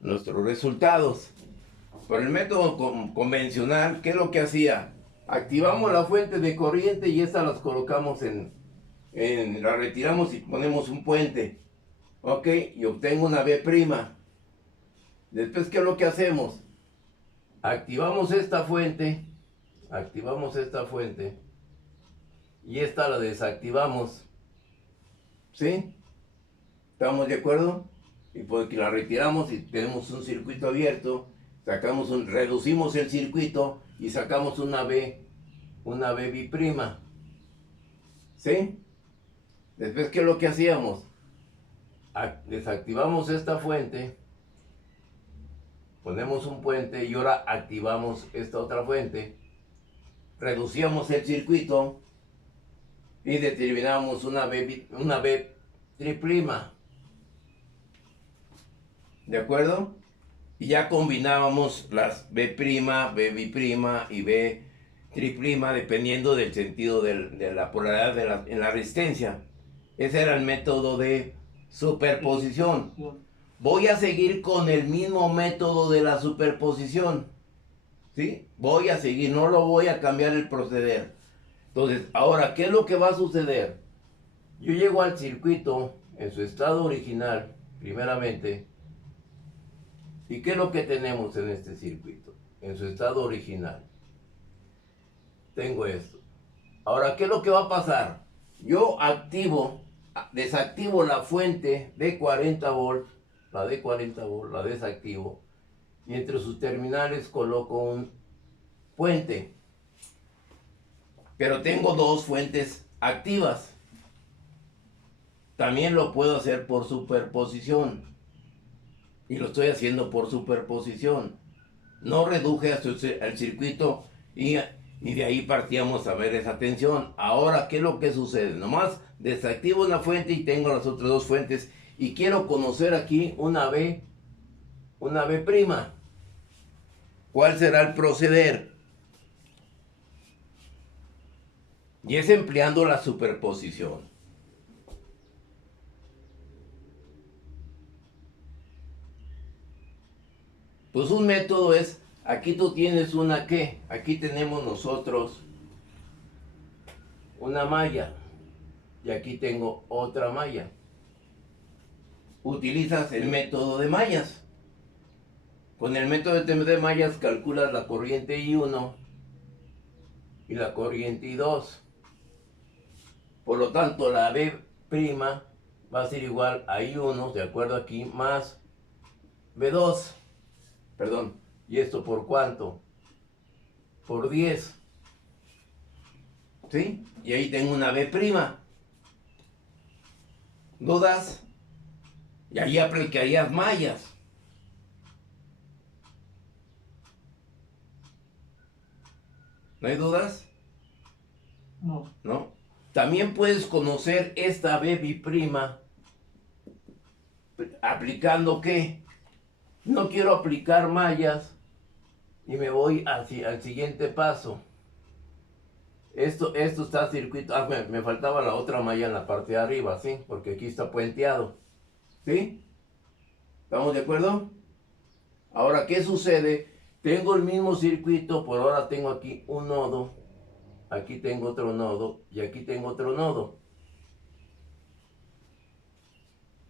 nuestros resultados. Por el método convencional, ¿qué es lo que hacía? Activamos la fuente de corriente y estas las colocamos la retiramos y ponemos un puente, ok, y obtengo una B'. Después, ¿qué es lo que hacemos? Activamos esta fuente, y esta la desactivamos, ¿sí? ¿Estamos de acuerdo? Y porque la retiramos y tenemos un circuito abierto, reducimos el circuito y sacamos una B biprima, ¿sí? Después, ¿qué es lo que hacíamos? Desactivamos esta fuente, ponemos un puente y ahora activamos esta otra fuente, reducíamos el circuito y determinamos una B triprima, ¿de acuerdo? Y ya combinábamos las B', B biprima y B triprima dependiendo del sentido de la polaridad en la resistencia. Ese era el método de superposición. Voy a seguir con el mismo método de la superposición, ¿sí? Voy a seguir, no lo voy a cambiar el proceder. Entonces, ahora, ¿qué es lo que va a suceder? Yo llego al circuito en su estado original, primeramente. ¿Y qué es lo que tenemos en este circuito? En su estado original. Tengo esto. Ahora, ¿qué es lo que va a pasar? Yo desactivo la fuente de 40 volts, la de 40 volts, la desactivo. Y entre sus terminales coloco un puente. Pero tengo dos fuentes activas. También lo puedo hacer por superposición. Y lo estoy haciendo por superposición. No reduje al circuito y de ahí partíamos a ver esa tensión. Ahora, ¿qué es lo que sucede? Nomás desactivo una fuente y tengo las otras dos fuentes. Y quiero conocer aquí una B'. ¿Cuál será el proceder? Y es empleando la superposición. Pues un método es, aquí tú tienes una ¿qué? Aquí tenemos nosotros una malla. Y aquí tengo otra malla. Utilizas el método de mallas. Con el método de mallas calculas la corriente I1 y la corriente I2. Por lo tanto, la B' va a ser igual a I1, de acuerdo aquí, más B2. Perdón, ¿y esto por cuánto? Por 10. ¿Sí? Y ahí tengo una B'. ¿Dudas? Y ahí aplicarías mallas. ¿No hay dudas? No. ¿No? También puedes conocer esta B biprima aplicando ¿qué? No quiero aplicar mallas y me voy al siguiente paso. Esto está circuito. Me faltaba la otra malla en la parte de arriba, ¿sí? Porque aquí está puenteado. ¿Sí? ¿Estamos de acuerdo? Ahora, ¿qué sucede? Tengo el mismo circuito, por ahora tengo aquí un nodo, aquí tengo otro nodo y aquí tengo otro nodo.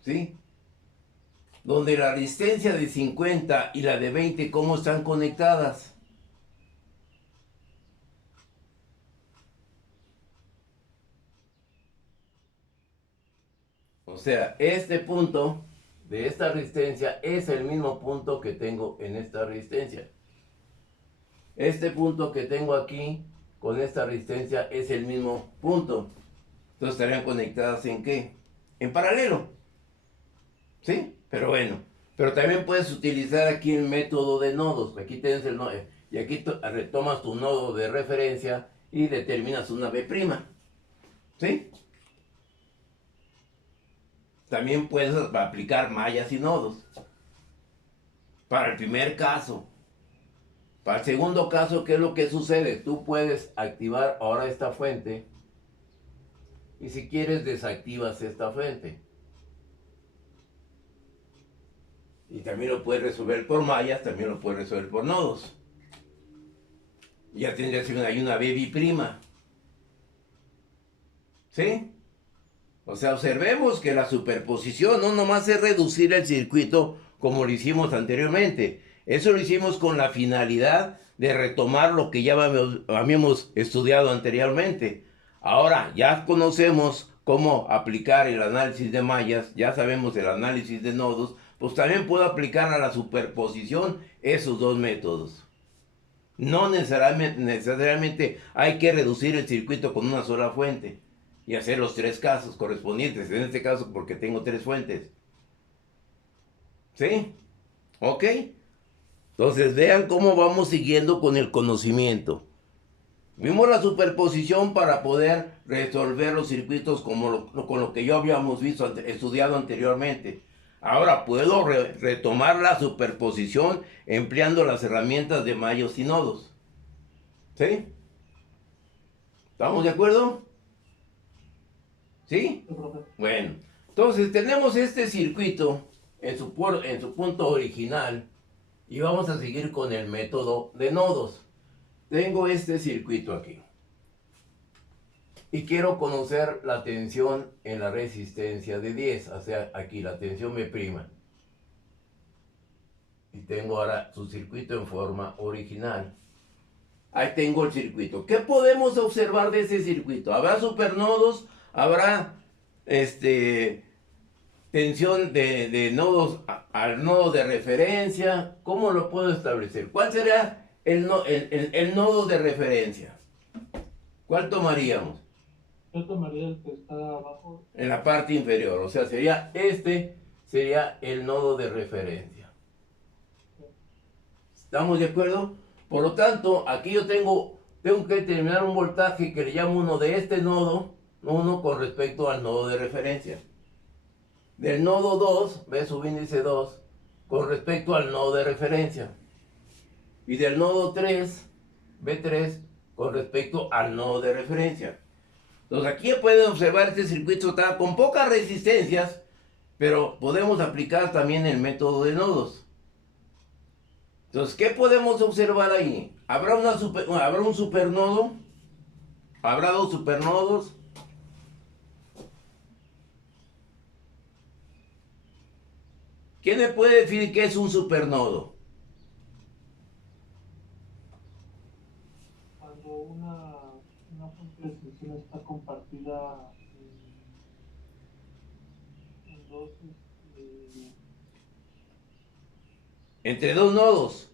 ¿Sí? Donde la resistencia de 50 y la de 20, ¿cómo están conectadas? O sea, este punto de esta resistencia es el mismo punto que tengo en esta resistencia. Este punto que tengo aquí con esta resistencia es el mismo punto. Entonces estarían conectadas ¿en qué? En paralelo. ¿Sí? Pero bueno. Pero también puedes utilizar aquí el método de nodos. Aquí tienes el nodo. Y aquí retomas tu nodo de referencia y determinas una B'. ¿Sí? También puedes aplicar mallas y nodos. Para el primer caso. Para el segundo caso, ¿qué es lo que sucede? Tú puedes activar ahora esta fuente y si quieres desactivas esta fuente. Y también lo puedes resolver por mallas, también lo puedes resolver por nodos. Ya tendrías ahí una B biprima. ¿Sí? O sea, observemos que la superposición no nomás es reducir el circuito como lo hicimos anteriormente. Eso lo hicimos con la finalidad de retomar lo que ya habíamos estudiado anteriormente. Ahora ya conocemos cómo aplicar el análisis de mallas, ya sabemos el análisis de nodos, pues también puedo aplicar a la superposición esos dos métodos. No necesariamente hay que reducir el circuito con una sola fuente y hacer los tres casos correspondientes. En este caso, porque tengo tres fuentes. ¿Sí? ¿Ok? Entonces, vean cómo vamos siguiendo con el conocimiento. Vimos la superposición para poder resolver los circuitos con lo que ya habíamos visto, estudiado anteriormente. Ahora puedo retomar la superposición empleando las herramientas de mallas y nodos. ¿Sí? ¿Estamos de acuerdo? ¿Sí? Bueno, entonces tenemos este circuito en su punto original y vamos a seguir con el método de nodos. Tengo este circuito aquí y quiero conocer la tensión en la resistencia de 10, o sea, aquí la tensión B'. Y tengo ahora su circuito en forma original. Ahí tengo el circuito. ¿Qué podemos observar de ese circuito? ¿Habrá supernodos? ¿Habrá tensión de nodos al nodo de referencia? ¿Cómo lo puedo establecer? ¿Cuál sería el nodo de referencia? ¿Cuál tomaríamos? Yo tomaría el que está abajo. En la parte inferior, o sea, sería el nodo de referencia. ¿Estamos de acuerdo? Por lo tanto, aquí yo tengo que determinar un voltaje que le llamo uno de este nodo, uno con respecto al nodo de referencia. Del nodo 2, ve subíndice 2, con respecto al nodo de referencia. Y del nodo 3, B3, con respecto al nodo de referencia. Entonces aquí pueden observar este circuito está con pocas resistencias, pero podemos aplicar también el método de nodos. Entonces, ¿qué podemos observar ahí? ¿Habrá un supernodo? ¿Habrá dos supernodos? ¿Quién me puede decir qué es un supernodo? Cuando una fuente de tensión está compartida en dos, Entre dos nodos.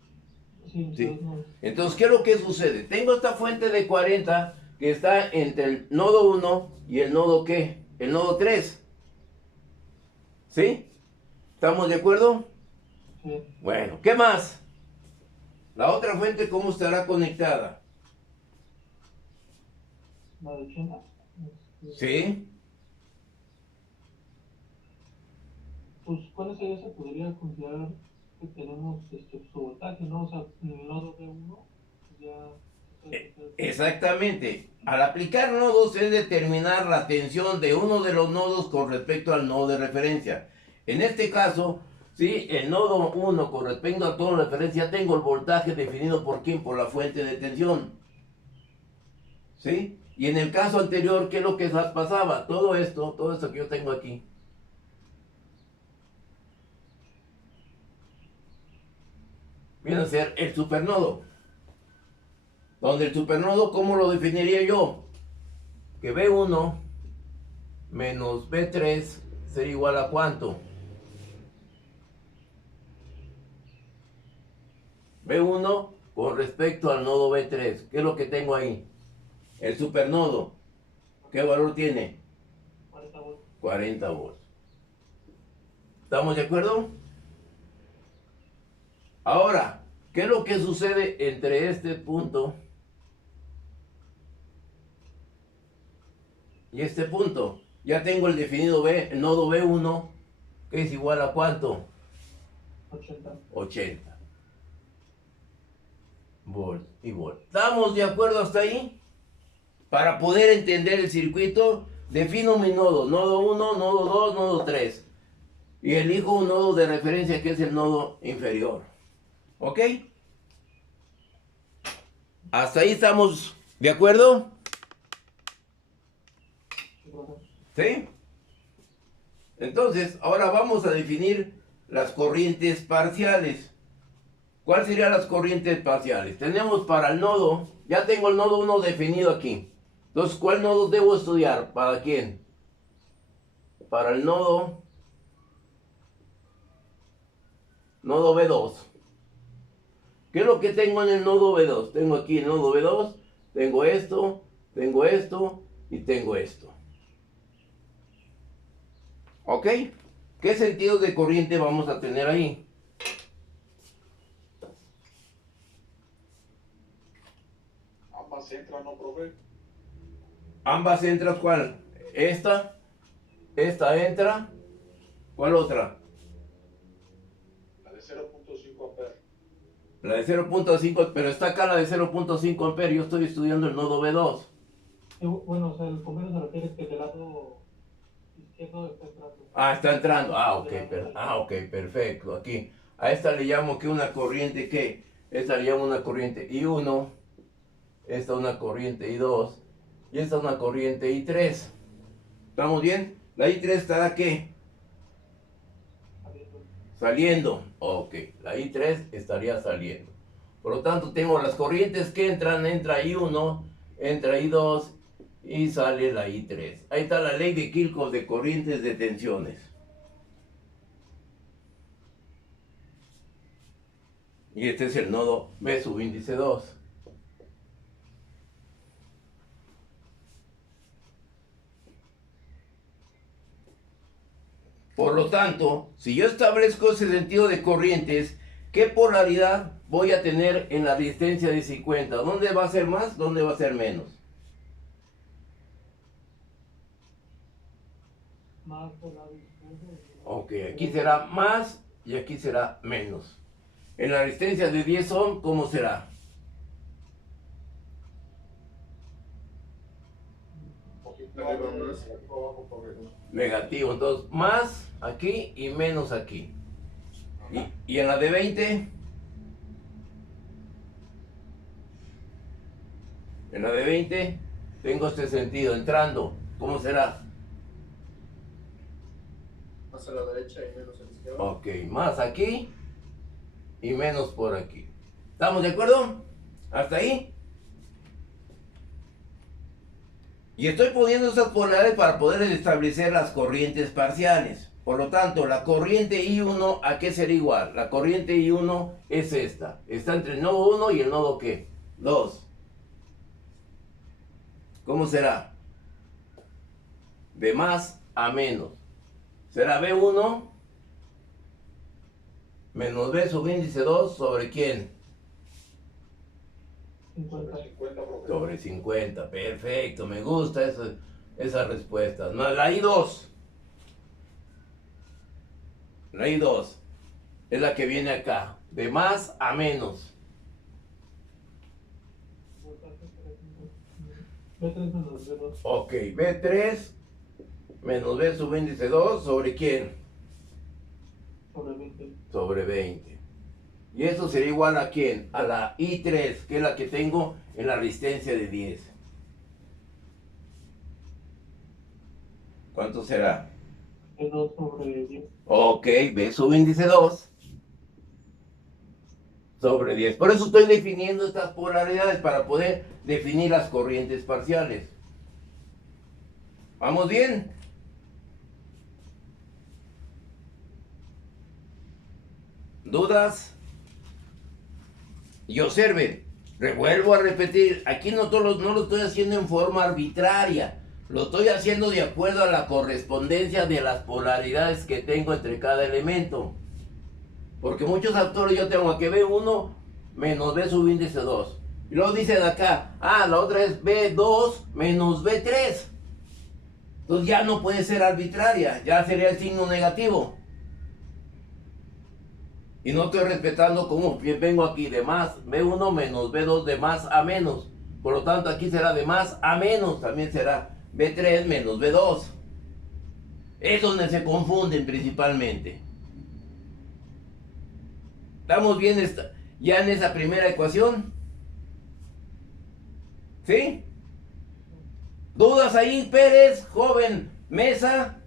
sí, Sí. dos nodos. Entonces, ¿qué es lo que sucede? Tengo esta fuente de 40 que está entre el nodo 1 y el nodo ¿qué? El nodo 3. ¿Sí? ¿Estamos de acuerdo? Sí. Bueno, ¿qué más? La otra fuente, ¿cómo estará conectada? La de 80. ¿Sí? Pues, ¿cuál es ella? Se podría considerar que tenemos su voltaje, ¿no? O sea, en el nodo B1 ya... Exactamente. Al aplicar nodos es determinar la tensión de uno de los nodos con respecto al nodo de referencia. En este caso, ¿sí? El nodo 1 con respecto al nodo de referencia, tengo el voltaje definido por quién, por la fuente de tensión. ¿Sí? Y en el caso anterior, ¿qué es lo que pasaba? Todo esto que yo tengo aquí. Viene a ser el supernodo. Donde el supernodo, ¿cómo lo definiría yo? Que B1 menos B3 sería igual a ¿cuánto? B1 con respecto al nodo B3. ¿Qué es lo que tengo ahí? El supernodo. ¿Qué valor tiene? 40 voltios. 40 volts. ¿Estamos de acuerdo? Ahora, ¿qué es lo que sucede entre este punto y este punto? Ya tengo el definido el nodo B1, que es igual a ¿cuánto? 80. 80 volts y volts. ¿Estamos de acuerdo hasta ahí? Para poder entender el circuito, defino mi nodo. Nodo 1, nodo 2, nodo 3. y elijo un nodo de referencia que es el nodo inferior. ¿Ok? ¿Hasta ahí estamos de acuerdo? ¿Sí? Entonces, ahora vamos a definir las corrientes parciales. ¿Cuáles serían las corrientes parciales? Tenemos para el nodo, ya tengo el nodo 1 definido aquí. Entonces, ¿cuál nodo debo estudiar? ¿Para quién? Para el nodo B2. ¿Qué es lo que tengo en el nodo B2? Tengo aquí el nodo B2, tengo esto y tengo esto. ¿Ok? ¿Qué sentidos de corriente vamos a tener ahí? Ambas entran, ¿no, profe? Ambas entran, ¿cuál? Esta entra. ¿Cuál otra? La de 0.5 amperes. La de 0.5, pero está acá la de 0.5 amperes. Yo estoy estudiando el nodo B2. Bueno, o sea, el convenio se refiere que del lado izquierdo está entrando. Está entrando. Ok, perfecto. Aquí. A esta le llamo que una corriente que. Esta le llamo una corriente I1. Esta una corriente I2. Y esta una corriente I3. ¿Estamos bien? La I3 estará ¿qué? Saliendo. Ok, la I3 estaría saliendo. Por lo tanto, tengo las corrientes que entran. Entra I1, entra I2 y sale la I3. Ahí está la ley de Kirchhoff de corrientes de tensiones. Y este es el nodo B subíndice 2. Por lo tanto, si yo establezco ese sentido de corrientes, ¿qué polaridad voy a tener en la resistencia de 50? ¿Dónde va a ser más? ¿Dónde va a ser menos? Más por la resistencia. Ok, aquí será más y aquí será menos. En la resistencia de 10 ohm, ¿cómo será? Negativo, entonces más aquí y menos aquí. ¿Y en la de 20? En la de 20 tengo este sentido entrando. ¿Cómo será? Más a la derecha y menos a la izquierda. Ok, más aquí y menos por aquí. ¿Estamos de acuerdo? ¿Hasta ahí? Y estoy poniendo estas polaridades para poder establecer las corrientes parciales. Por lo tanto, la corriente I1, ¿a qué será igual? La corriente I1 es esta. Está entre el nodo 1 y el nodo ¿qué? 2. ¿Cómo será? De más a menos. Será B1 menos B subíndice 2 sobre ¿quién? 50. Sobre 50. Perfecto, me gusta esa respuesta. Más la I2. La I2 es la que viene acá. De más a menos. B3 menos B2. Ok, B3 menos B subíndice 2 sobre ¿quién? Sobre 20. Sobre 20. Y eso sería igual a ¿quién? A la I3, que es la que tengo en la resistencia de 10. ¿Cuánto será? B2 sobre 10. Ok, B subíndice 2 sobre 10. Por eso estoy definiendo estas polaridades para poder definir las corrientes parciales. ¿Vamos bien? ¿Dudas? Y observen, vuelvo a repetir, aquí no lo estoy haciendo en forma arbitraria, lo estoy haciendo de acuerdo a la correspondencia de las polaridades que tengo entre cada elemento. Porque muchos autores yo tengo que B1 menos B subíndice 2. Y luego dicen acá, la otra es B2 menos B3. Entonces ya no puede ser arbitraria, ya sería el signo negativo. Y no estoy respetando como vengo aquí de más, B1 menos B2 de más a menos. Por lo tanto aquí será de más a menos, también será B3 menos B2. Es donde se confunden principalmente. ¿Estamos bien ya en esa primera ecuación? ¿Sí? ¿Dudas ahí, Pérez, joven, Mesa,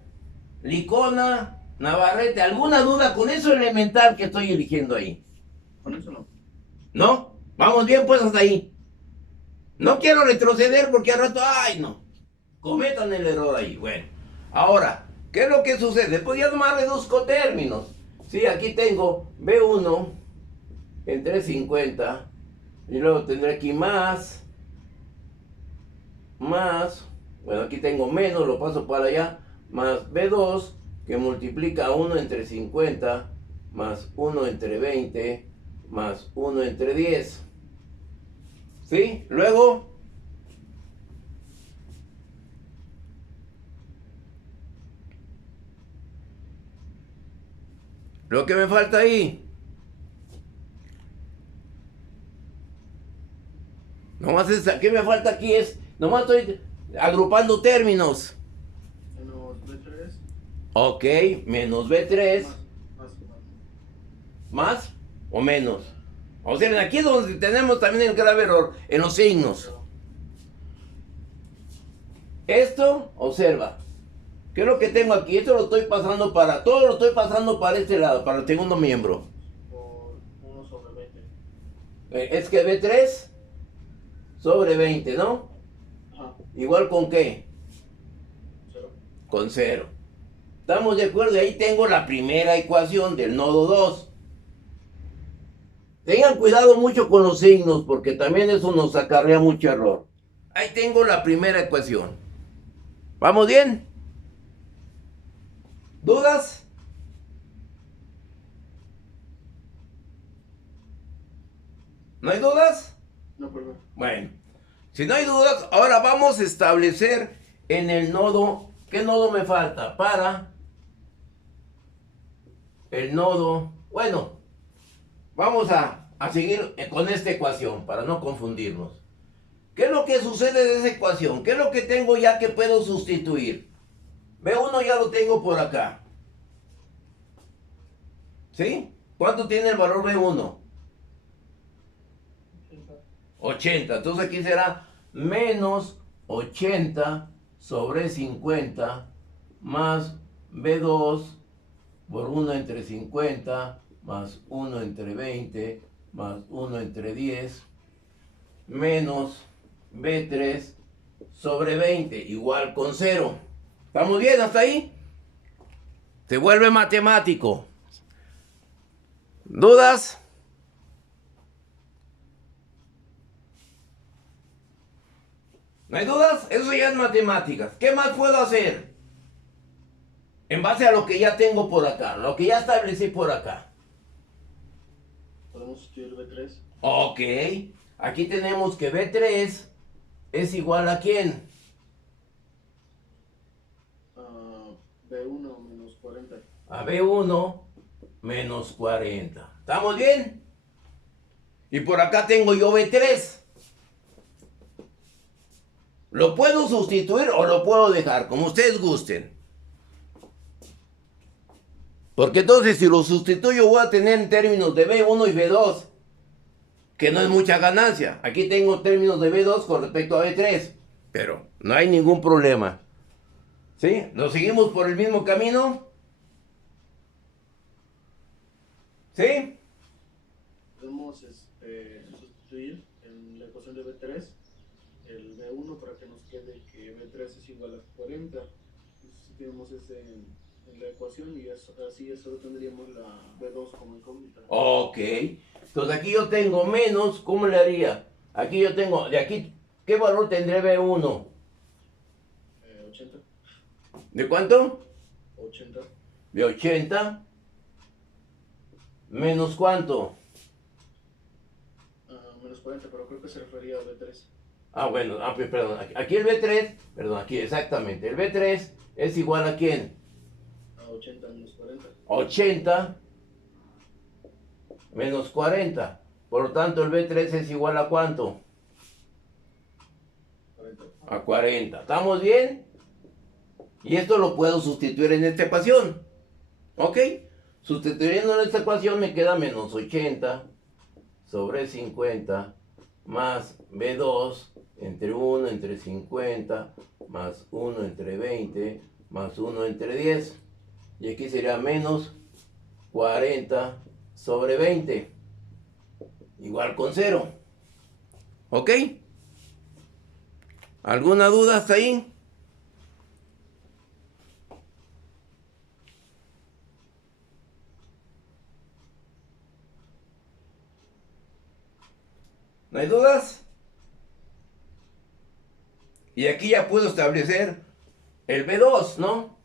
Licona, Navarrete? ¿Alguna duda con eso elemental que estoy eligiendo ahí? Con eso no. ¿No? Vamos bien pues hasta ahí. No quiero retroceder porque al rato, ay no, cometan el error ahí. Bueno, ahora, ¿qué es lo que sucede? Pues ya nomás reduzco términos. Sí, aquí tengo B1 en 350 y luego tendré aquí más, bueno, aquí tengo menos, lo paso para allá, más B2 que multiplica 1 entre 50 más 1 entre 20 más 1 entre 10. ¿Sí? Luego, lo que me falta ahí, nomás ¿qué me falta aquí? Nomás estoy agrupando términos. Menos B3. Ok, menos B3, Más. más o menos. O sea, aquí es donde tenemos también el grave error, en los signos. Esto, observa, ¿qué es lo que tengo aquí? Esto lo estoy pasando todo lo estoy pasando para este lado, para el segundo miembro. Por 1 sobre 20. Es que B3 sobre 20, ¿no? Ajá. ¿Igual con qué? 0. Con 0. ¿Estamos de acuerdo? Ahí tengo la primera ecuación del nodo 2. Tengan cuidado mucho con los signos porque también eso nos acarrea mucho error. Ahí tengo la primera ecuación. ¿Vamos bien? ¿Dudas? ¿No hay dudas? No, perdón. Bueno, si no hay dudas, ahora vamos a establecer en el nodo, ¿qué nodo me falta? Para el nodo, bueno, vamos a seguir con esta ecuación para no confundirnos. ¿Qué es lo que sucede de esa ecuación? ¿Qué es lo que tengo ya que puedo sustituir? B1 ya lo tengo por acá. ¿Sí? ¿Cuánto tiene el valor B1? 80. Entonces aquí será menos 80 sobre 50 más B2 por 1 entre 50 más 1 entre 20 más 1 entre 10 menos B3 sobre 20 igual con 0. ¿Estamos bien hasta ahí? Se vuelve matemático. ¿Dudas? ¿No hay dudas? Eso ya es matemáticas. ¿Qué más puedo hacer? En base a lo que ya tengo por acá, lo que ya establecí por acá. Podemos sustituir B3. Ok. Aquí tenemos que B3 es igual a ¿quién? B1 menos 40. A B1 menos 40. ¿Estamos bien? Y por acá tengo yo B3. ¿Lo puedo sustituir o lo puedo dejar? Como ustedes gusten. Porque entonces si lo sustituyo voy a tener en términos de B1 y B2, que no es mucha ganancia. Aquí tengo términos de B2 con respecto a B3, pero no hay ningún problema. ¿Sí? ¿Lo seguimos por el mismo camino? ¿Sí? Podemos sustituir en la ecuación de B3 el B1 para que nos quede que B3 es igual a 40. Sustituimos ese en la ecuación y así solo tendríamos la B2 como incógnita. Ok. Entonces aquí yo tengo menos, ¿cómo le haría? Aquí yo tengo, de aquí, ¿qué valor tendré B1? 80. ¿De cuánto? 80. De 80. ¿Menos cuánto? Menos 40, pero creo que se refería a B3. Bueno, perdón, aquí el B3, perdón, aquí exactamente, el B3 es igual a ¿quién? A 80 menos 40. 80 menos 40. Por lo tanto, el B3 es igual a ¿cuánto? 40. A 40. ¿Estamos bien? Y esto lo puedo sustituir en esta ecuación. ¿Ok? Sustituyendo en esta ecuación me queda menos 80 sobre 50 más B2 entre 1 entre 50 más 1 entre 20 más 1 entre 10. Y aquí sería menos 40 sobre 20. Igual con 0. ¿Ok? ¿Alguna duda hasta ahí? ¿No hay dudas? Y aquí ya puedo establecer el B2, ¿no?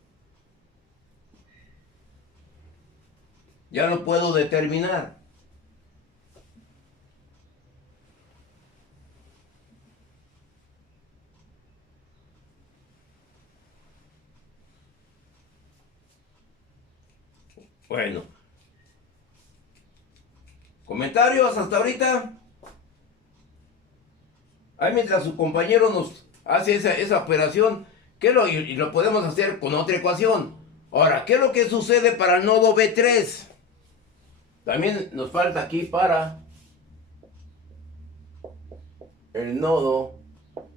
Ya lo puedo determinar. Bueno. ¿Comentarios hasta ahorita? Ahí mientras su compañero nos hace esa operación, y lo podemos hacer con otra ecuación. Ahora, ¿qué es lo que sucede para el nodo B3? También nos falta aquí para el nodo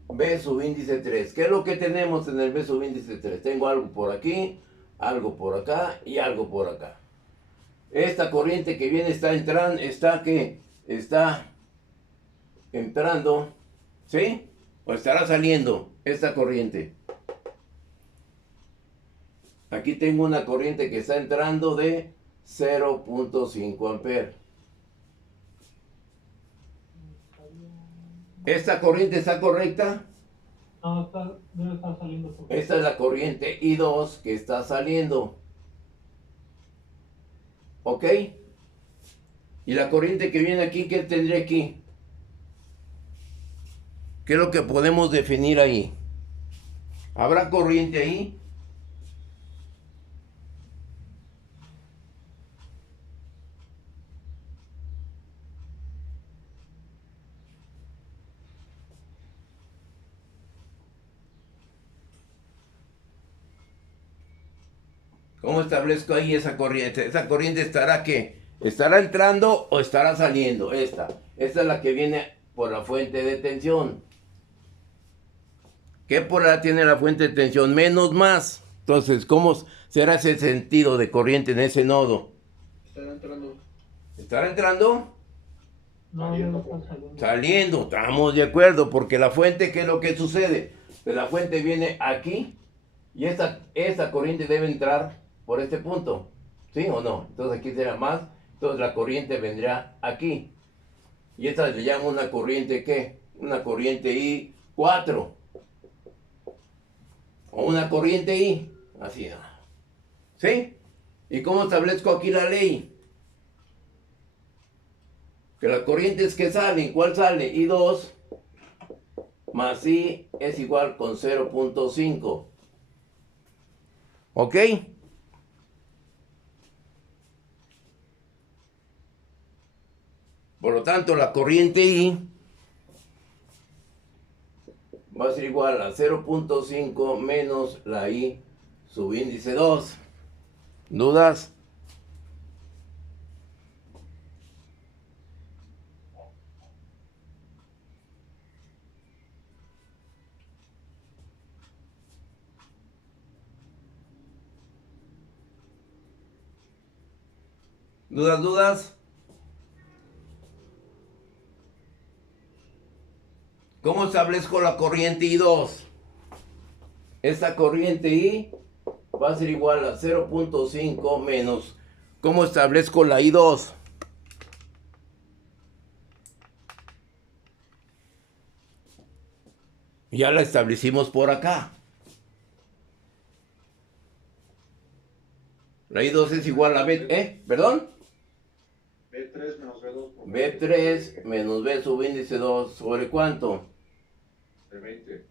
B subíndice 3. ¿Qué es lo que tenemos en el B subíndice 3? Tengo algo por aquí, algo por acá y algo por acá. Esta corriente que viene está entrando, está entrando, ¿sí? O estará saliendo esta corriente. Aquí tengo una corriente que está entrando de 0.5 amperes. ¿Esta corriente está correcta? No, debe estar saliendo. Esta es la corriente I2 que está saliendo. ¿Ok? Y la corriente que viene aquí, ¿qué tendré aquí? ¿Qué es lo que podemos definir ahí? ¿Habrá corriente ahí? ¿Cómo establezco ahí esa corriente? ¿Esa corriente estará qué? ¿Estará entrando o estará saliendo? Esta es la que viene por la fuente de tensión. ¿Qué polaridad tiene la fuente de tensión? Menos más. Entonces, ¿cómo será ese sentido de corriente en ese nodo? Estará entrando. ¿Estará entrando? No, ya no está saliendo. Saliendo, estamos de acuerdo, porque la fuente, ¿qué es lo que sucede? Pues la fuente viene aquí y esta corriente debe entrar por este punto, ¿sí o no? Entonces aquí será más, entonces la corriente vendrá aquí. Y esta le llamo una corriente, ¿qué? Una corriente I4. O una corriente I, así, ¿sí? ¿Y cómo establezco aquí la ley? Que las corrientes que salen, ¿cuál sale? I2 más I es igual con 0.5. ¿Ok? Por lo tanto, la corriente I va a ser igual a 0.5 menos la I subíndice 2. ¿Dudas? ¿Dudas? ¿Cómo establezco la corriente I2? Esta corriente I va a ser igual a 0.5 menos. ¿Cómo establezco la I2? Ya la establecimos por acá. La I2 es igual a B, ¿perdón? B3 menos B2 por B3 menos B subíndice 2 ¿sobre cuánto? de 20.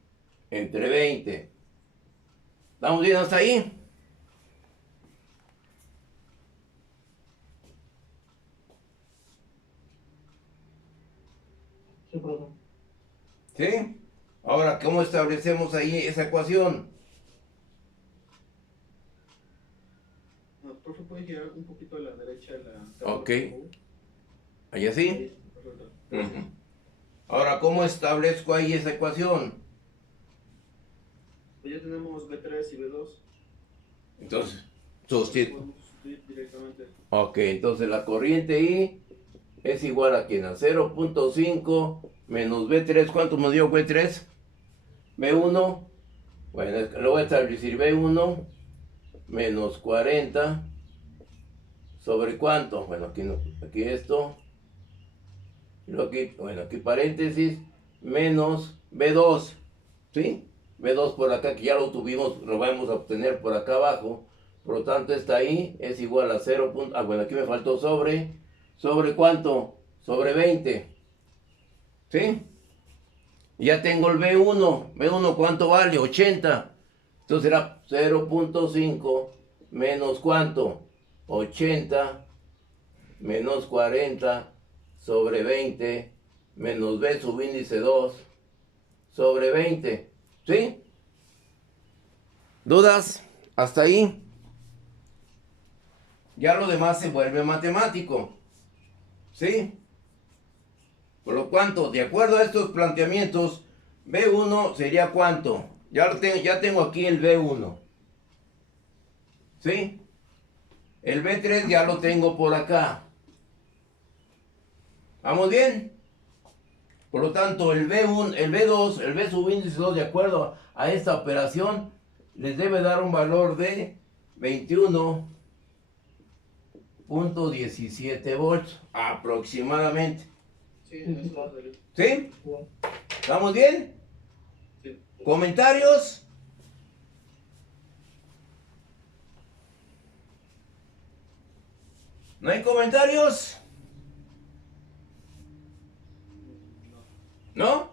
Entre 20. ¿Estamos bien hasta ahí? Sí, profe. ¿Sí? Ahora, ¿cómo establecemos ahí esa ecuación? puede girar un poquito a la derecha de la tabla. Ok. ¿Ahí así? Ahí, perfecto. Ujú. Ahora, ¿cómo establezco ahí esa ecuación? Pues ya tenemos B3 y B2. Entonces, sustituir. Podemos sustituir directamente. Ok, entonces la corriente I es igual a ¿quién? A 0.5 menos B3. ¿Cuánto me dio B3? B1. Bueno, lo voy a establecer B1 menos 40 sobre ¿cuánto? Bueno, aquí, no, aquí esto. Y luego aquí, bueno, aquí paréntesis, menos B2. ¿Sí? B2 por acá, que ya lo tuvimos, lo vamos a obtener por acá abajo. Por lo tanto, esta ahí es igual a 0. Bueno, aquí me faltó ¿sobre cuánto? Sobre 20. ¿Sí? Ya tengo el B1. ¿B1 cuánto vale? 80. Entonces será 0.5 menos ¿cuánto? 80 menos 40 sobre 20 menos B subíndice 2 sobre 20. ¿Sí? ¿Dudas? Hasta ahí. Ya lo demás se vuelve matemático. ¿Sí? Por lo cuanto, de acuerdo a estos planteamientos, B1 sería ¿cuánto? Ya tengo aquí el B1. ¿Sí? El B3 ya lo tengo por acá. ¿Vamos bien? Por lo tanto, el B1, el B2, el B subíndice 2, de acuerdo a esta operación, les debe dar un valor de 21.17 volts aproximadamente. Sí, eso va a salir. ¿Sí? Sí. ¿Estamos bien? Sí. ¿Comentarios? ¿No hay comentarios? No. ¿No?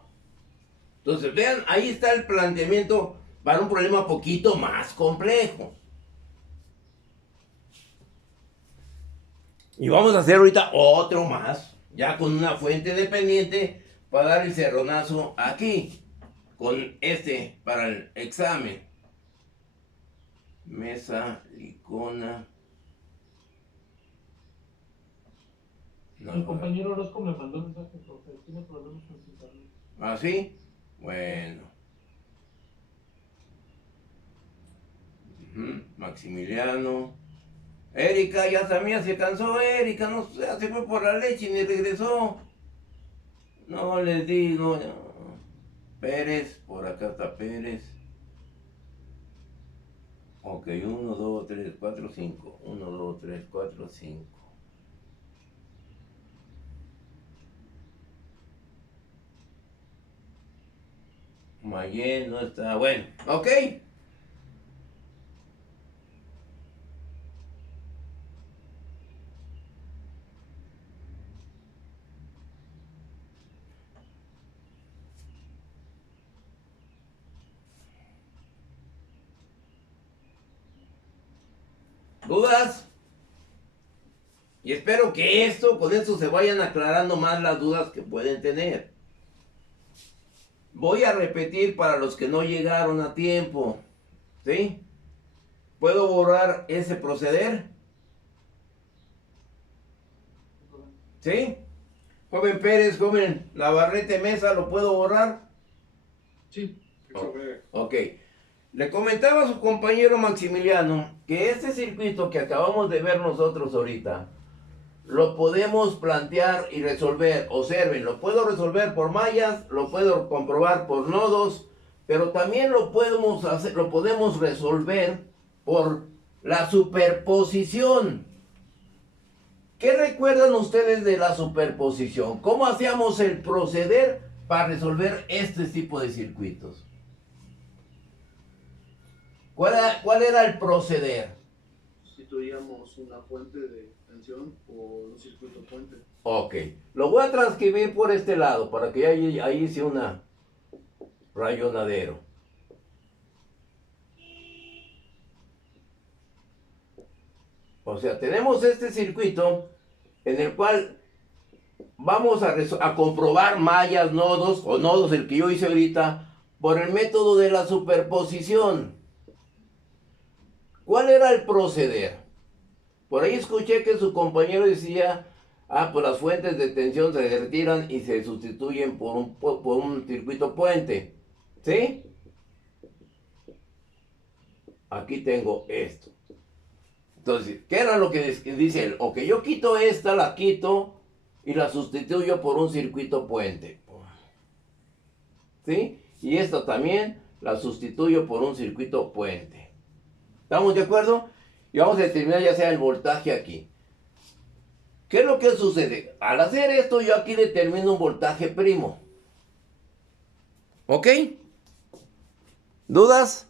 Entonces, vean, ahí está el planteamiento para un problema poquito más complejo. Y vamos a hacer ahorita otro más, ya con una fuente dependiente para dar el cerronazo aquí, con este para el examen. Mesa, licona. El compañero Orozco me mandó un mensaje porque tiene problemas con su internet. ¿Ah, sí? Bueno. Maximiliano. Erika, ya también se cansó Erika, no sé, se fue por la leche y ni regresó. No les digo. No. Pérez, por acá está Pérez. Ok, 1, 2, 3, 4, 5. 1, 2, 3, 4, 5. Mayen no está. Bueno, ok. ¿Dudas? Y espero que con esto se vayan aclarando más las dudas que pueden tener. Voy a repetir para los que no llegaron a tiempo. ¿Sí? ¿Puedo borrar ese proceder? ¿Sí? Joven Pérez, joven Navarrete Mesa, ¿lo puedo borrar? Sí. Eso ve. Ok. Le comentaba a su compañero Maximiliano que este circuito que acabamos de ver nosotros ahorita, lo podemos plantear y resolver. Observen, lo puedo resolver por mallas, lo puedo comprobar por nodos, pero también lo podemos resolver por la superposición. ¿Qué recuerdan ustedes de la superposición? ¿Cómo hacíamos el proceder para resolver este tipo de circuitos? ¿Cuál era el proceder? Sustituíamos una fuente de tensión por un circuito puente. Ok, lo voy a transcribir por este lado para que ahí hice una rayonadero. O sea, tenemos este circuito en el cual vamos a comprobar mallas, nodos o nodos, el que yo hice ahorita, por el método de la superposición. ¿Cuál era el proceder? Por ahí escuché que su compañero decía, pues las fuentes de tensión se retiran y se sustituyen por un circuito puente. ¿Sí? Aquí tengo esto. Entonces, ¿qué era lo que dice él? Ok, yo quito esta, la quito y la sustituyo por un circuito puente. ¿Sí? Y esta también la sustituyo por un circuito puente. ¿Estamos de acuerdo? Y vamos a determinar ya sea el voltaje aquí. ¿Qué es lo que sucede? Al hacer esto yo aquí determino un voltaje primo. ¿Ok? ¿Dudas?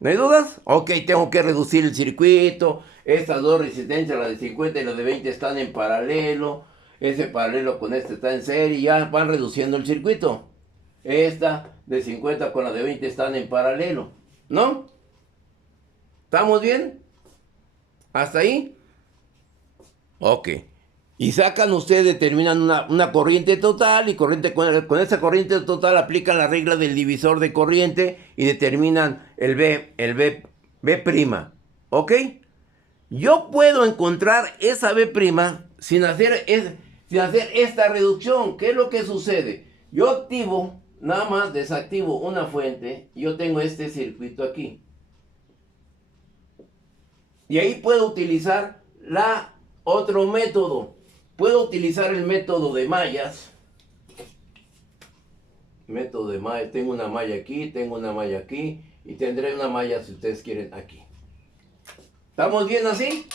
¿No hay dudas? Ok, tengo que reducir el circuito. Estas dos resistencias, la de 50 y la de 20, están en paralelo. Ese paralelo con este está en serie. Ya van reduciendo el circuito. Esta de 50 con la de 20 están en paralelo. ¿No? ¿Estamos bien? ¿Hasta ahí? Ok. Y sacan ustedes, determinan una corriente total y con esa corriente total aplican la regla del divisor de corriente y determinan el B'. ¿Ok? Yo puedo encontrar esa B' sin hacer esta reducción. ¿Qué es lo que sucede? Yo activo, nada más desactivo una fuente y yo tengo este circuito aquí. Y ahí puedo utilizar otro método. Puedo utilizar el método de mallas. Método de mallas. Tengo una malla aquí, tengo una malla aquí. Y tendré una malla, si ustedes quieren, aquí. ¿Estamos bien así?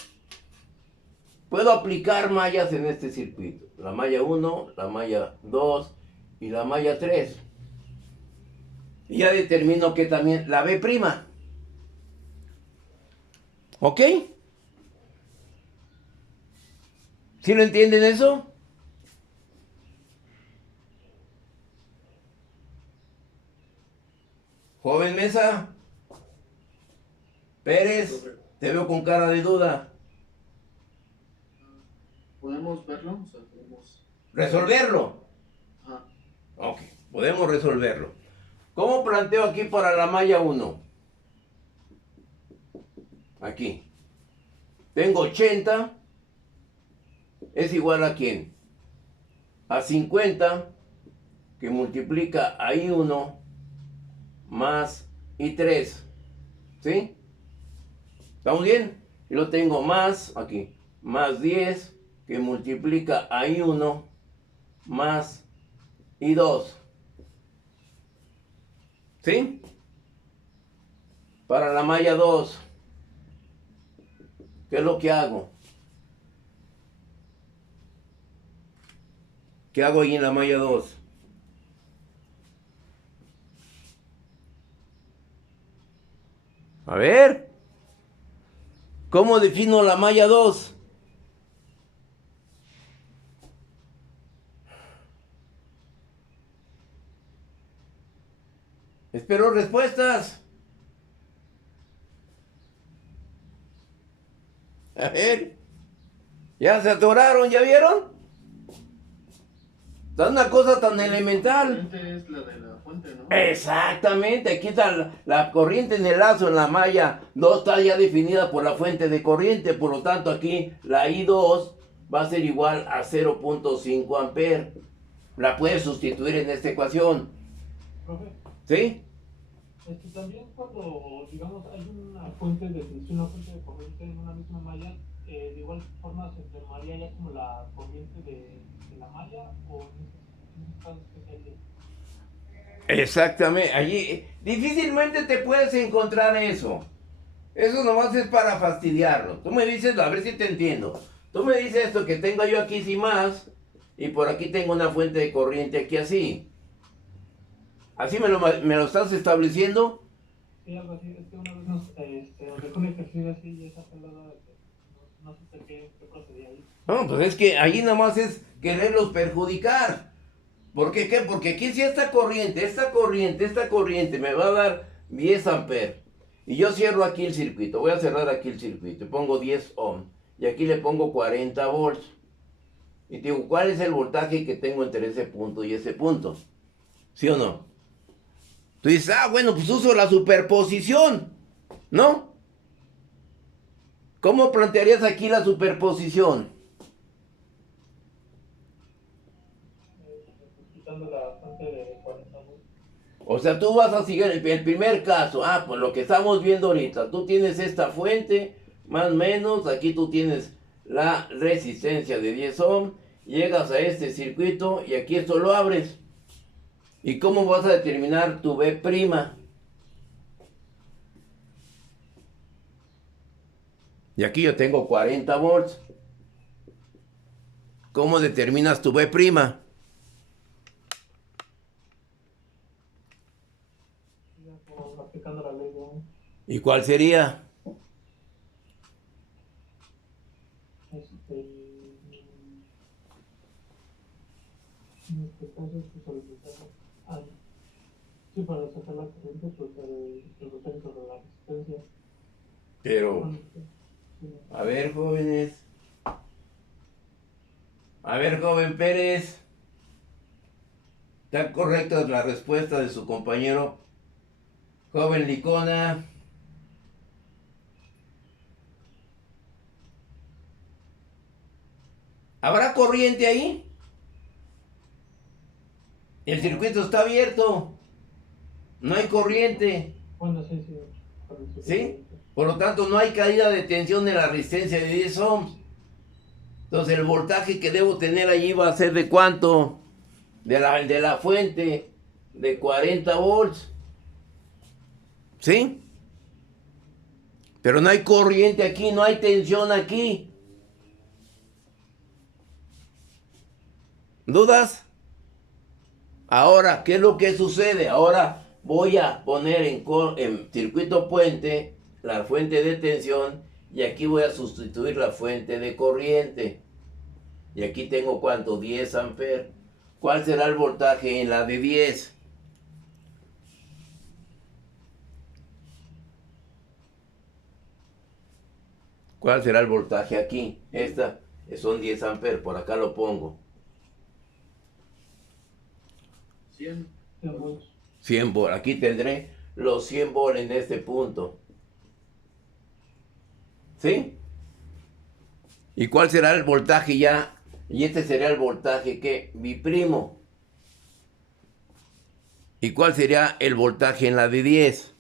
Puedo aplicar mallas en este circuito. La malla 1, la malla 2 y la malla 3. Y ya determino que también la B'. ¿Ok? ¿Sí lo entienden eso? Joven Mesa. Pérez, te veo con cara de duda. ¿Podemos verlo? O sea, podemos... ¿Resolverlo? Ajá. Ok, podemos resolverlo. ¿Cómo planteo aquí para la malla 1? Aquí. Tengo 80. Es igual a ¿quién? A 50, que multiplica a I1 más I3. ¿Sí? ¿Estamos bien? Y lo tengo más, aquí, más 10, que multiplica a I1 más I2. ¿Sí? Para la malla 2, ¿qué es lo que hago? ¿Qué hago ahí en la malla 2? A ver. ¿Cómo defino la malla 2? Espero respuestas. A ver. ¿Ya se atoraron? ¿Ya vieron? Es una cosa tan elemental. La es la de la fuente, ¿no? Exactamente, aquí está la corriente en el lazo en la malla 2 está ya definida por la fuente de corriente, por lo tanto aquí la I2 va a ser igual a 0.5 amperes. La puedes sustituir en esta ecuación. Profe, ¿Sí? también cuando, digamos, hay una fuente de tensión, una fuente de corriente en una misma malla, de igual forma se enfermaría ya como la corriente de la malla o en ese caso especial. Exactamente, allí difícilmente te puedes encontrar eso. Eso nomás es para fastidiarlo. Tú me dices, a ver si te entiendo. Tú me dices esto que tengo yo aquí sin más y por aquí tengo una fuente de corriente aquí así. ¿Así me lo estás estableciendo? Sí, algo así. Es que una vez nos dejó un ejercicio así y esa pelada no sé qué procedía ahí. No, pues es que allí nomás es quererlos perjudicar. ¿Por qué? ¿Qué? Porque aquí si esta corriente me va a dar 10 amperes. Y yo cierro aquí el circuito. Voy a cerrar aquí el circuito. Y pongo 10 ohms. Y aquí le pongo 40 volts. Y te digo, ¿cuál es el voltaje que tengo entre ese punto y ese punto? ¿Sí o no? Tú dices, bueno, pues uso la superposición. ¿No? ¿Cómo plantearías aquí la superposición? Quitando la fuente de 40 volts. O sea, tú vas a seguir el primer caso. Pues lo que estamos viendo ahorita. Tú tienes esta fuente, más o menos. Aquí tú tienes la resistencia de 10 ohms. Llegas a este circuito y aquí esto lo abres. ¿Y cómo vas a determinar tu B'? Y aquí yo tengo 40 volts. ¿Cómo determinas tu B'? Aplicando la ley de Ohm. ¿Y cuál sería? En este caso, pues solicitar. Sí, para sacar la corriente, pues el voltaje sobre la resistencia. Pero, Sí. a ver, jóvenes. A ver, joven Pérez. ¿Está correcta la respuesta de su compañero? Joven Licona. ¿Habrá corriente ahí? El circuito está abierto. No hay corriente. Bueno, sí, sí. ¿Sí? Por lo tanto, no hay caída de tensión de la resistencia de 10 ohms. Entonces, el voltaje que debo tener allí va a ser ¿de cuánto? De la fuente, de 40 volts. ¿Sí? Pero no hay corriente aquí, no hay tensión aquí. ¿Dudas? Ahora, ¿qué es lo que sucede? Ahora voy a poner en circuito puente la fuente de tensión y aquí voy a sustituir la fuente de corriente. Y aquí tengo ¿cuánto? 10 amperes. ¿Cuál será el voltaje en la de 10? ¿Cuál será el voltaje aquí? Esta son 10 amperes, por acá lo pongo. 100. 100 volt, aquí tendré los 100 volt en este punto. ¿Sí? ¿Y cuál será el voltaje ya? Y este sería el voltaje que biprimo. ¿Y cuál sería el voltaje en la de 10?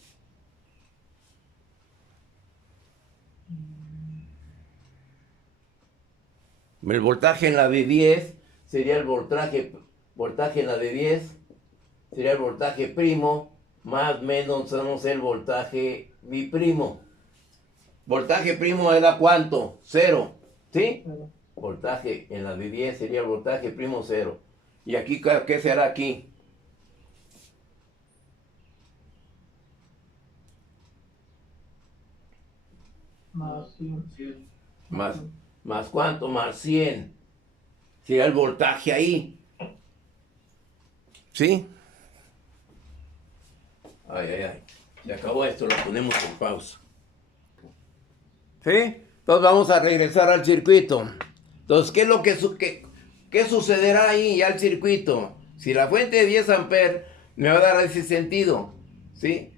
El voltaje en la de 10 sería el voltaje en la de 10 sería el voltaje primo más menos no sé el voltaje biprimo. Voltaje primo era ¿cuánto? 0, ¿sí? Pero, Voltaje en la de 10 sería el voltaje primo 0. ¿Y aquí qué será aquí? más 100. 100. Más ¿cuánto? Más 100. Sería el voltaje ahí. ¿Sí? Ay, ay, ay. Se acabó esto, lo ponemos en pausa. ¿Sí? Entonces vamos a regresar al circuito. Entonces, ¿qué es lo qué sucederá ahí al circuito? Si la fuente de 10 amperes me va a dar ese sentido, ¿sí?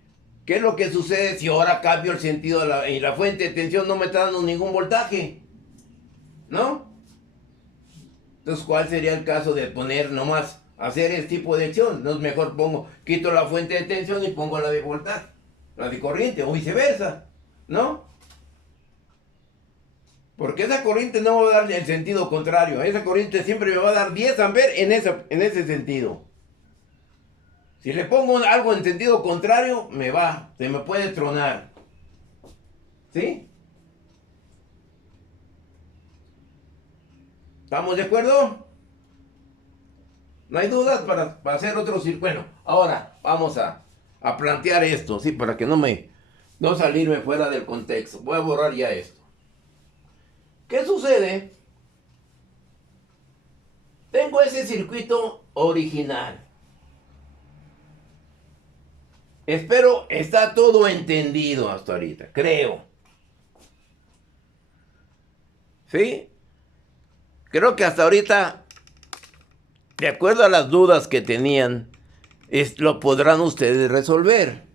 ¿Qué es lo que sucede si ahora cambio el sentido y la fuente de tensión no me está dando ningún voltaje? ¿No? Entonces, ¿cuál sería el caso de poner nomás, hacer este tipo de acción? Entonces, mejor quito la fuente de tensión y pongo la de voltaje, la de corriente, o viceversa, ¿no? Porque esa corriente no va a dar el sentido contrario. Esa corriente siempre me va a dar 10 amperes en ese sentido. Si le pongo algo en sentido contrario, se me puede tronar. ¿Sí? ¿Estamos de acuerdo? ¿No hay dudas para hacer otro circuito? Bueno, ahora vamos a plantear esto, ¿sí? Para que no salirme fuera del contexto. Voy a borrar ya esto. ¿Qué sucede? Tengo ese circuito original. Espero está todo entendido hasta ahorita, creo. ¿Sí? Creo que hasta ahorita, de acuerdo a las dudas que tenían, lo podrán ustedes resolver.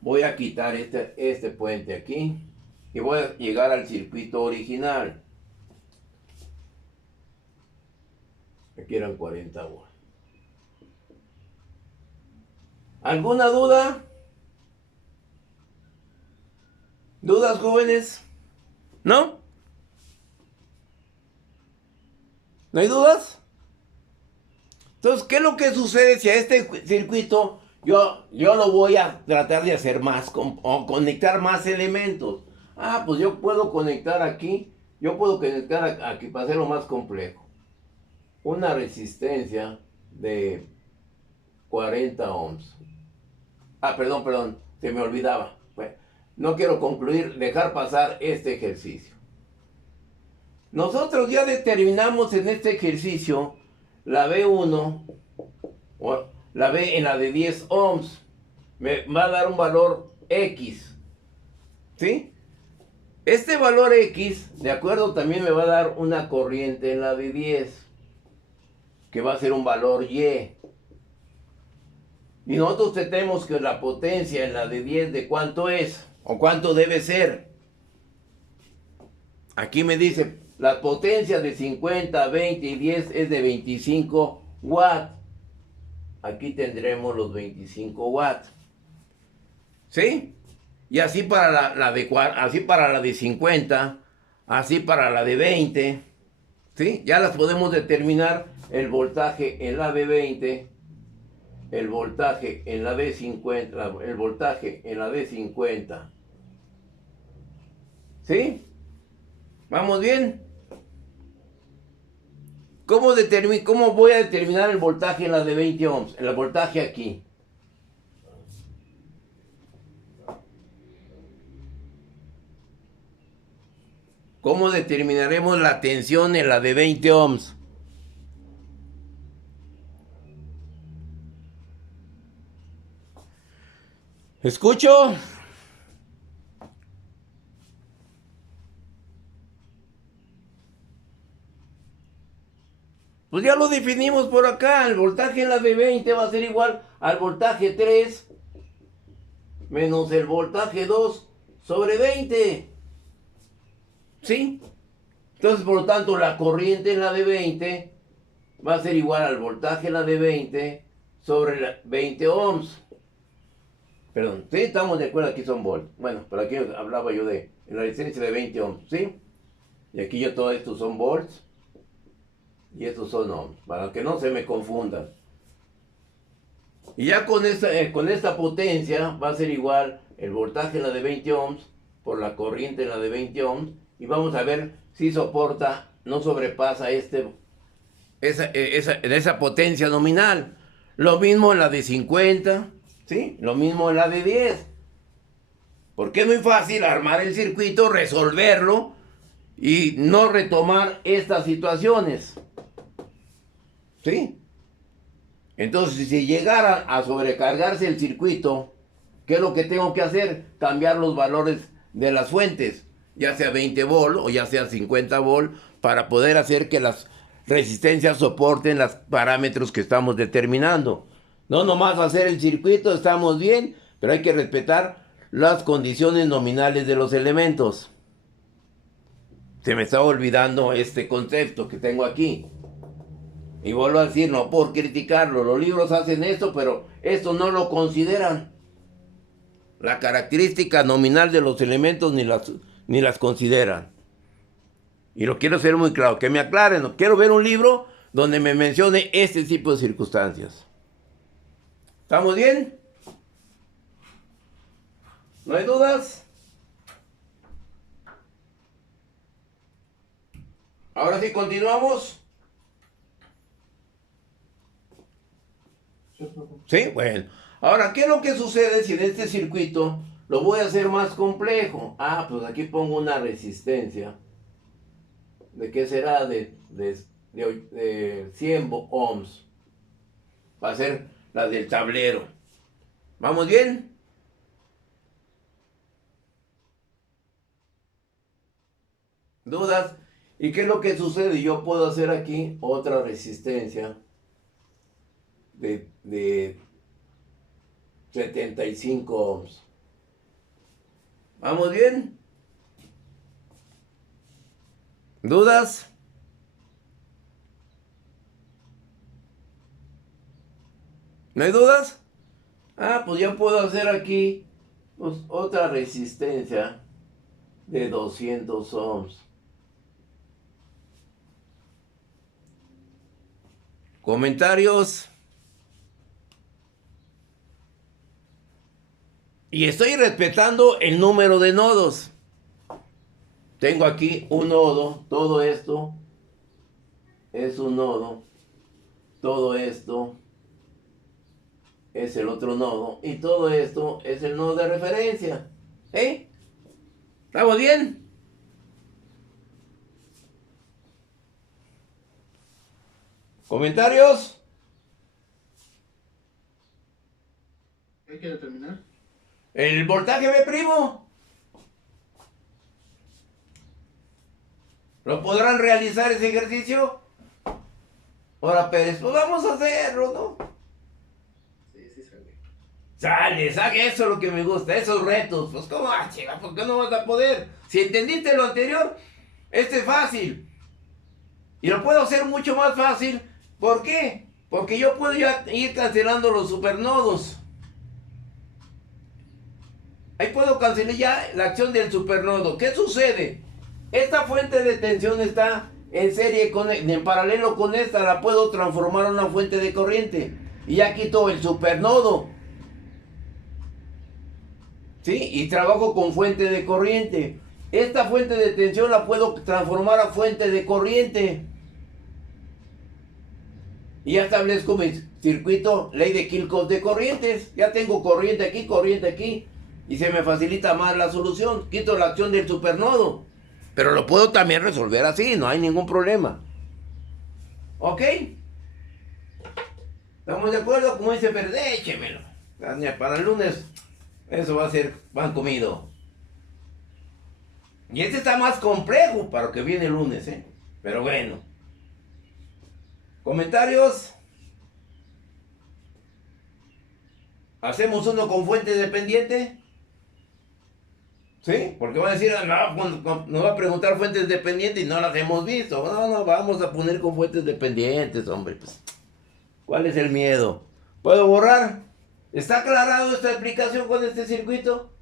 Voy a quitar este puente aquí. y voy a llegar al circuito original. Aquí eran 40 volts. ¿Alguna duda? ¿Dudas, jóvenes? ¿No? ¿No hay dudas? Entonces, ¿qué es lo que sucede si a este circuito yo lo voy a tratar de hacer más, o conectar más elementos? Ah, pues yo puedo conectar aquí, yo puedo conectar aquí para hacerlo más complejo. Una resistencia de 40 ohms. Ah, perdón, se me olvidaba. Bueno, no quiero dejar pasar este ejercicio. Nosotros ya determinamos en este ejercicio la B1, o la B en la de 10 ohms. Me va a dar un valor X. ¿Sí? Este valor X, de acuerdo, también me va a dar una corriente en la de 10, que va a ser un valor Y. Y nosotros tenemos que la potencia en la de 10 de cuánto es, o cuánto debe ser. Aquí me dice, la potencia de 50, 20 y 10 es de 25 watts. Aquí tendremos los 25 watts. ¿Sí? Y así para así para la de 50, así para la de 20. ¿Sí? Ya las podemos determinar el voltaje en la de 20, el voltaje en la de 50, el voltaje en la de 50. ¿Sí? ¿Vamos bien? ¿Cómo voy a determinar el voltaje en la de 20 ohms? El voltaje aquí. ¿Cómo determinaremos la tensión en la de 20 ohms? ¿Escucho? Pues ya lo definimos por acá. El voltaje en la de 20 va a ser igual al voltaje 3 menos el voltaje 2 sobre 20. ¿Sí? Entonces, por lo tanto, la corriente en la de 20 va a ser igual al voltaje en la de 20 sobre 20 ohms. Perdón, ¿sí? Estamos de acuerdo, aquí son volts. Bueno, pero aquí hablaba yo de la resistencia de 20 ohms, ¿sí? Y aquí yo todo esto son volts y estos son ohms, para que no se me confundan. Y ya con esta potencia va a ser igual el voltaje en la de 20 ohms por la corriente en la de 20 ohms, y vamos a ver si soporta, no sobrepasa esa potencia nominal. Lo mismo en la de 50, ¿sí? Lo mismo en la de 10. Porque es muy fácil armar el circuito, resolverlo y no retomar estas situaciones. ¿Sí? Entonces, si llegara a sobrecargarse el circuito, ¿qué es lo que tengo que hacer? Cambiar los valores de las fuentes, ya sea 20 volt o ya sea 50 volt, para poder hacer que las resistencias soporten los parámetros que estamos determinando. No nomás hacer el circuito, estamos bien, pero hay que respetar las condiciones nominales de los elementos. Se me está olvidando este concepto que tengo aquí. Y vuelvo a decir, no por criticarlo, los libros hacen esto, pero esto no lo consideran. La característica nominal de los elementos ni las consideran. Y lo quiero hacer muy claro, que me aclaren. Quiero ver un libro donde me mencione este tipo de circunstancias. ¿Estamos bien? ¿No hay dudas? Ahora sí, continuamos. Sí, bueno. Ahora, ¿qué es lo que sucede si en este circuito lo voy a hacer más complejo? Ah, pues aquí pongo una resistencia. ¿De qué será? De 100 ohms. Va a ser la del tablero. ¿Vamos bien? ¿Dudas? ¿Y qué es lo que sucede? Yo puedo hacer aquí otra resistencia de 75 ohms. ¿Vamos bien? ¿Dudas? ¿No hay dudas? Ah, pues yo puedo hacer aquí pues, otra resistencia de 200 ohms. ¿Comentarios? Y estoy respetando el número de nodos. Tengo aquí un nodo, todo esto es un nodo, todo esto es el otro nodo y todo esto es el nodo de referencia. ¿Eh? ¿Estamos bien? ¿Comentarios? ¿Qué hay que determinar? ¿El voltaje B primo? ¿Lo podrán realizar ese ejercicio? Ahora Pérez, pues vamos a hacerlo, ¿no? Sí, sale. Sale, eso es lo que me gusta, esos retos. Pues cómo, chiva, ¿por qué no vas a poder? Si entendiste lo anterior, este es fácil. Y lo puedo hacer mucho más fácil. ¿Por qué? Porque yo puedo ya ir cancelando los supernodos. Ahí puedo cancelar ya la acción del supernodo. ¿Qué sucede? Esta fuente de tensión está en serie, en paralelo con esta, la puedo transformar en una fuente de corriente. Y ya quito el supernodo. ¿Sí? Y trabajo con fuente de corriente. Esta fuente de tensión la puedo transformar a fuente de corriente. Y ya establezco mi circuito, ley de Kirchhoff de corrientes. Ya tengo corriente aquí. Y se me facilita más la solución. Quito la acción del supernodo. Pero lo puedo también resolver así, no hay ningún problema. ¿Ok? ¿Estamos de acuerdo? Como dice Pérez, échemelo. Para el lunes, eso va a ser pan comido. Y este está más complejo para lo que viene el lunes, ¿eh? Pero bueno. ¿Comentarios? ¿Hacemos uno con fuente dependiente? ¿Sí? Porque van a decir, no, nos va a preguntar fuentes dependientes y no las hemos visto. No, vamos a poner con fuentes dependientes, hombre. Pues, ¿cuál es el miedo? ¿Puedo borrar? ¿Está aclarado esta explicación con este circuito?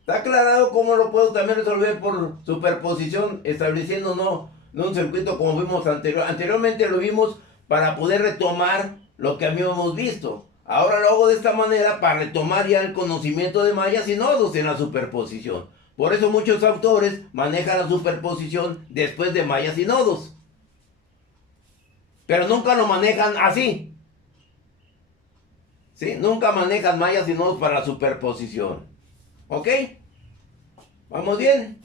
¿Está aclarado cómo lo puedo también resolver por superposición, estableciendo no un circuito como vimos anteriormente? Lo vimos para poder retomar lo que habíamos visto. Ahora lo hago de esta manera para retomar ya el conocimiento de mallas y nodos en la superposición. Por eso muchos autores manejan la superposición después de mallas y nodos. Pero nunca lo manejan así. ¿Sí? Nunca manejan mallas y nodos para la superposición. ¿Ok? ¿Vamos bien?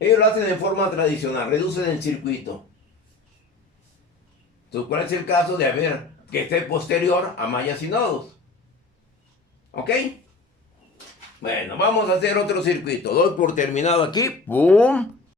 Ellos lo hacen de forma tradicional, reducen el circuito. Entonces, ¿cuál es el caso de que esté posterior a mallas y nodos? ¿Ok? Bueno, vamos a hacer otro circuito. Doy por terminado aquí. ¡Pum!